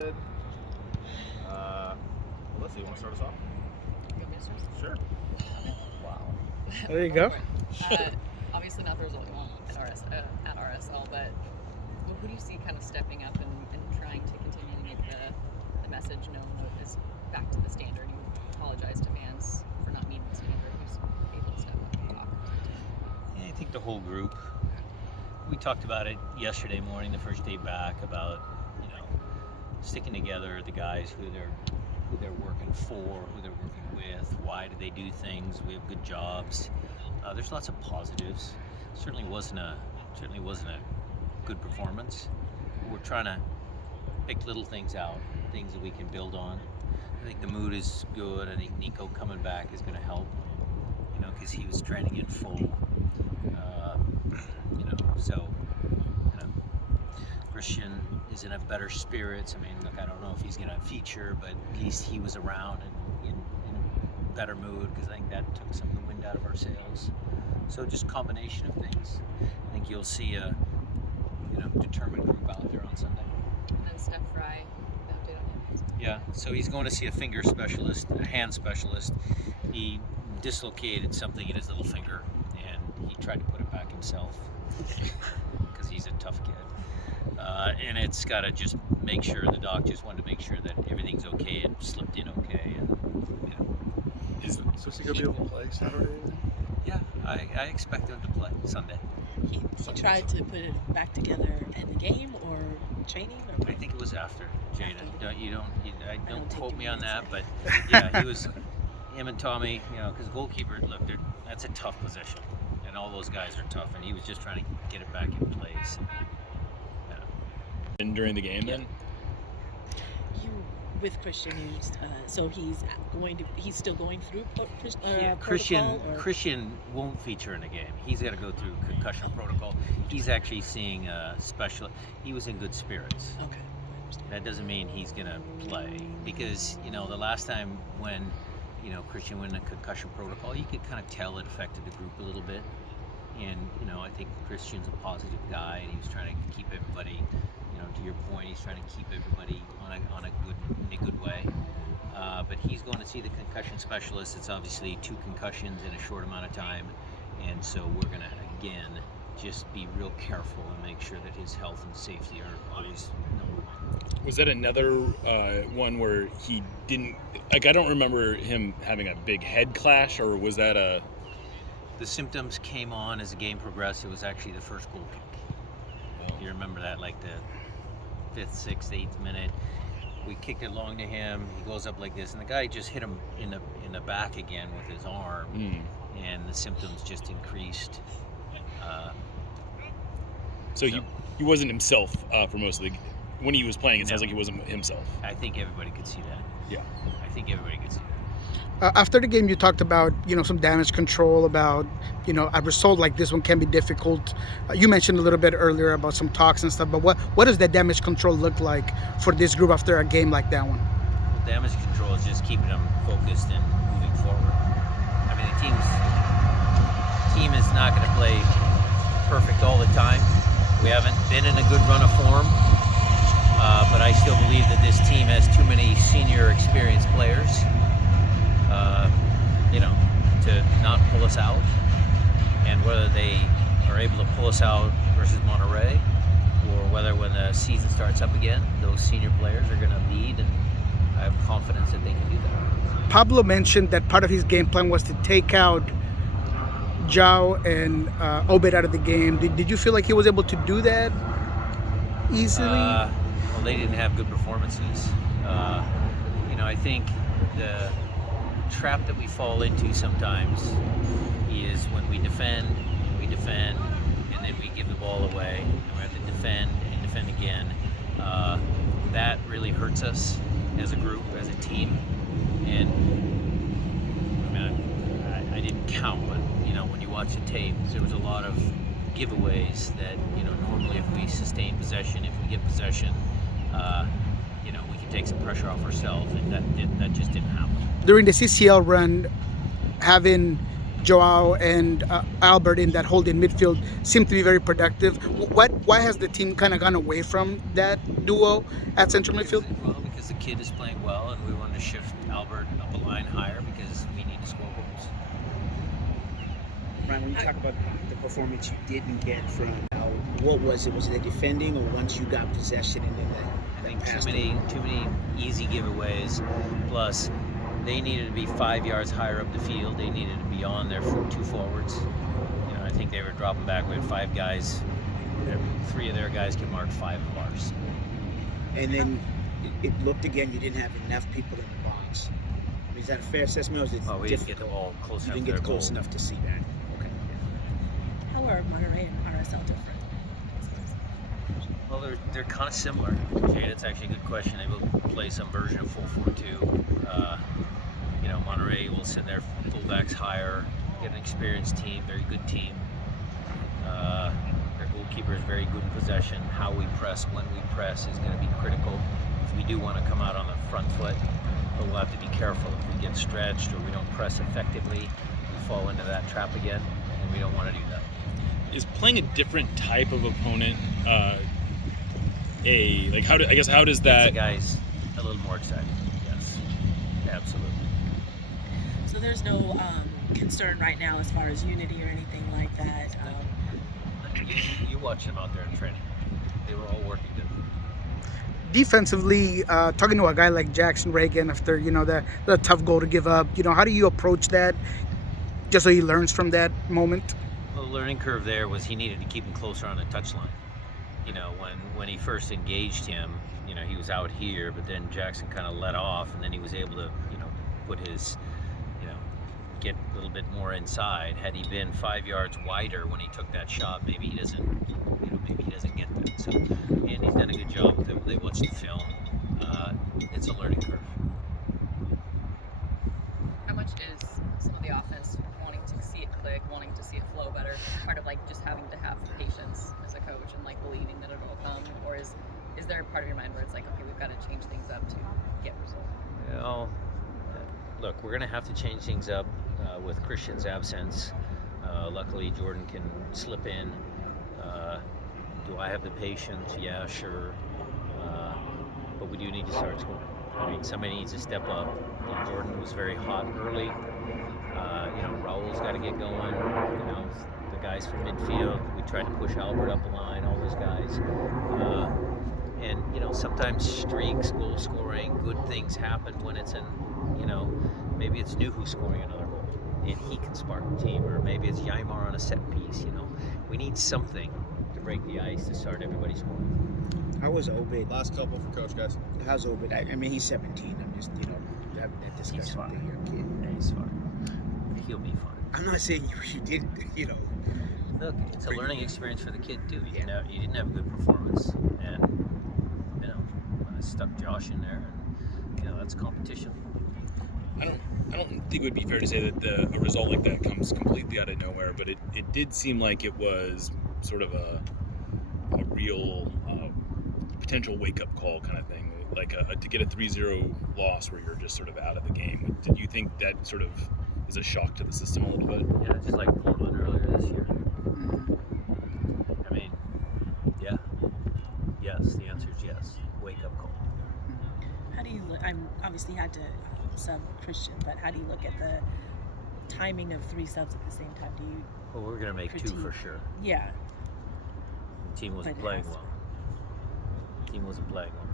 Melissa, you want to start us off? Sure. Wow. There you go. Obviously not the result you want at RSL, but who do you see kind of stepping up and trying to continue to make the message known that is back to the standard? You apologize to fans for not meeting the standard. Who's able to step up and talk? Yeah, I think the whole group. We talked about it yesterday morning, the first day back, about sticking together, the guys who they're working for, who they're working with, why do they do things. We have good jobs. There's lots of positives. Certainly wasn't a good performance. We're trying to pick little things out, things that we can build on. I think the mood is good. I think Nico coming back is going to help, because he was training in full. Christian is in a better spirits. I mean, look, I don't know if he's going to feature, but at least he was around and in a better mood, because I think that took some of the wind out of our sails. So just combination of things. I think you'll see a determined group out there on Sunday. And then Steph Fry, update on him. Yeah, so he's going to see a finger specialist, a hand specialist. He dislocated something in his little finger, and he tried to put it back himself because he's a tough kid. And it's got to just make sure, the doc just wanted to make sure that everything's okay and slipped in okay. So is he going to be able to play Saturday? Yeah, I expect him to play Sunday. He tried to put it back together in the game or training? Or I think it was after, Jada. Don't quote me on that, but yeah, he was, him and Tommy, because goalkeeper, look, that's a tough position, and all those guys are tough, and he was just trying to get it back in place. And during the game, then? With Christian, so he's still going through Christian won't feature in the game. He's got to go through concussion protocol. He's actually seeing a special. He was in good spirits. Okay. That doesn't mean he's gonna play, because the last time when Christian went in a concussion protocol, you could kind of tell it affected the group a little bit. And I think Christian's a positive guy, and he was trying to keep everybody. To your point, he's trying to keep everybody in a good way. But he's going to see the concussion specialist. It's obviously 2 concussions in a short amount of time, and so we're going to again just be real careful and make sure that his health and safety are always number one. Was that another one where he didn't? I don't remember him having a big head clash, or was that a? The symptoms came on as the game progressed. It was actually the first goal kick. You remember that, like the 5th, 6th, 8th minute. We kicked it long to him. He goes up like this, and the guy just hit him in the back again with his arm, and the symptoms just increased. So he wasn't himself for most of the. When he was playing, it sounds like he wasn't himself. I think everybody could see that. Yeah. I think everybody could see that. After the game, you talked about some damage control, about a result like this one can be difficult. You mentioned a little bit earlier about some talks and stuff, but what does that damage control look like for this group after a game like that one? Well, damage control is just keeping them focused and moving forward. I mean, the team is not going to play perfect all the time. We haven't been in a good run of form, but I still believe that this team has too many senior experienced players to not pull us out, and whether they are able to pull us out versus Monterrey, or whether when the season starts up again, those senior players are going to lead, and I have confidence that they can do that. Pablo mentioned that part of his game plan was to take out Zhao and Obed out of the game. Did you feel like he was able to do that easily? Well, they didn't have good performances. I think the trap that we fall into sometimes is when we defend, and then we give the ball away, and we have to defend and defend again. That really hurts us as a group, as a team. And I didn't count, but when you watch the tape, there was a lot of giveaways that normally if we sustain possession, if we get possession, we can take some pressure off ourselves, and that just didn't happen. During the CCL run, having Joao and Albert in that holding midfield seem to be very productive. Why has the team kind of gone away from that duo at central midfield? Well, because the kid is playing well, and we wanted to shift Albert up a line higher because we need to score goals. Brian, when you talk about the performance you didn't get from, what was it? Was it the defending, or once you got possession and then that thing passed? Too many easy giveaways. Plus, they needed to be 5 yards higher up the field. They needed to be on their two forwards. I think they were dropping back. We had 5 guys. 3 of their guys can mark 5 of ours. And then it looked again, you didn't have enough people in the box. I mean, is that a fair assessment, or is it Well, we didn't get difficult? the ball close You enough didn't to get their close goal. enough to see that. Okay. How are Monterrey and RSL different? Well, they're kind of similar. Jade, it's actually a good question. They will play some version of 4-4-2. Monterrey will send their fullbacks higher, get an experienced team, very good team. Their goalkeeper is very good in possession. How we press, when we press is going to be critical. If we do want to come out on the front foot, but we'll have to be careful. If we get stretched or we don't press effectively, we fall into that trap again, and we don't want to do that. Is playing a different type of opponent how does Gets that? the guys a little more excited. Yes, absolutely. So there's no concern right now as far as unity or anything like that. You watch them out there in training. They were all working good. Defensively, talking to a guy like Jackson Reagan after the tough goal to give up, how do you approach that, just so he learns from that moment? Well, the learning curve there was he needed to keep him closer on the touchline. When he first engaged him, he was out here, but then Jackson kind of let off, and then he was able to, put his, get a little bit more inside. Had he been 5 yards wider when he took that shot, maybe he doesn't get that. So, and he's done a good job with it. They watched the film. It's a learning curve. How much is some of the offense wanting to see it click, wanting to see it flow better, part of just having to have patience as a coach and believing that it'll come, or is there a part of your mind where it's okay, we've got to change things up to get results? Look, we're going to have to change things up with Christian's absence. Luckily, Jordan can slip in. Do I have the patience? Yeah, sure. But we do need to start scoring. I mean, somebody needs to step up. Jordan was very hot early. Raul's got to get going. The guys from midfield. We tried to push Albert up the line. All those guys. And sometimes streaks, goal scoring, good things happen when it's in. Maybe it's Nuhu scoring another goal, and he can spark the team, or maybe it's Yaimar on a set piece. We need something to break the ice to start everybody scoring. How was Obed? Last couple for coach, guys. How's Obed? I mean, he's 17. I'm just, having that He's discussion with fine. your kid. Yeah, he's fine. He'll be fine. I'm not saying you didn't, Look, it's a learning experience for the kid too. You didn't have a good performance, and I stuck Josh in there, and that's competition. I don't think it would be fair to say that a result like that comes completely out of nowhere, but it did seem like it was sort of a real potential wake-up call kind of thing, to get a 3-0 loss where you're just sort of out of the game. Did you think that sort of is a shock to the system a little bit? Yeah, just like Portland earlier this year. I mean, yeah. Yes, the answer is yes. Wake-up call. How do you look? I'm obviously had to sub Christian, but how do you look at the timing of 3 subs at the same time? Do you? Well, we're going to make 2 for sure. Yeah. The team wasn't But playing yes. well. The team wasn't playing well.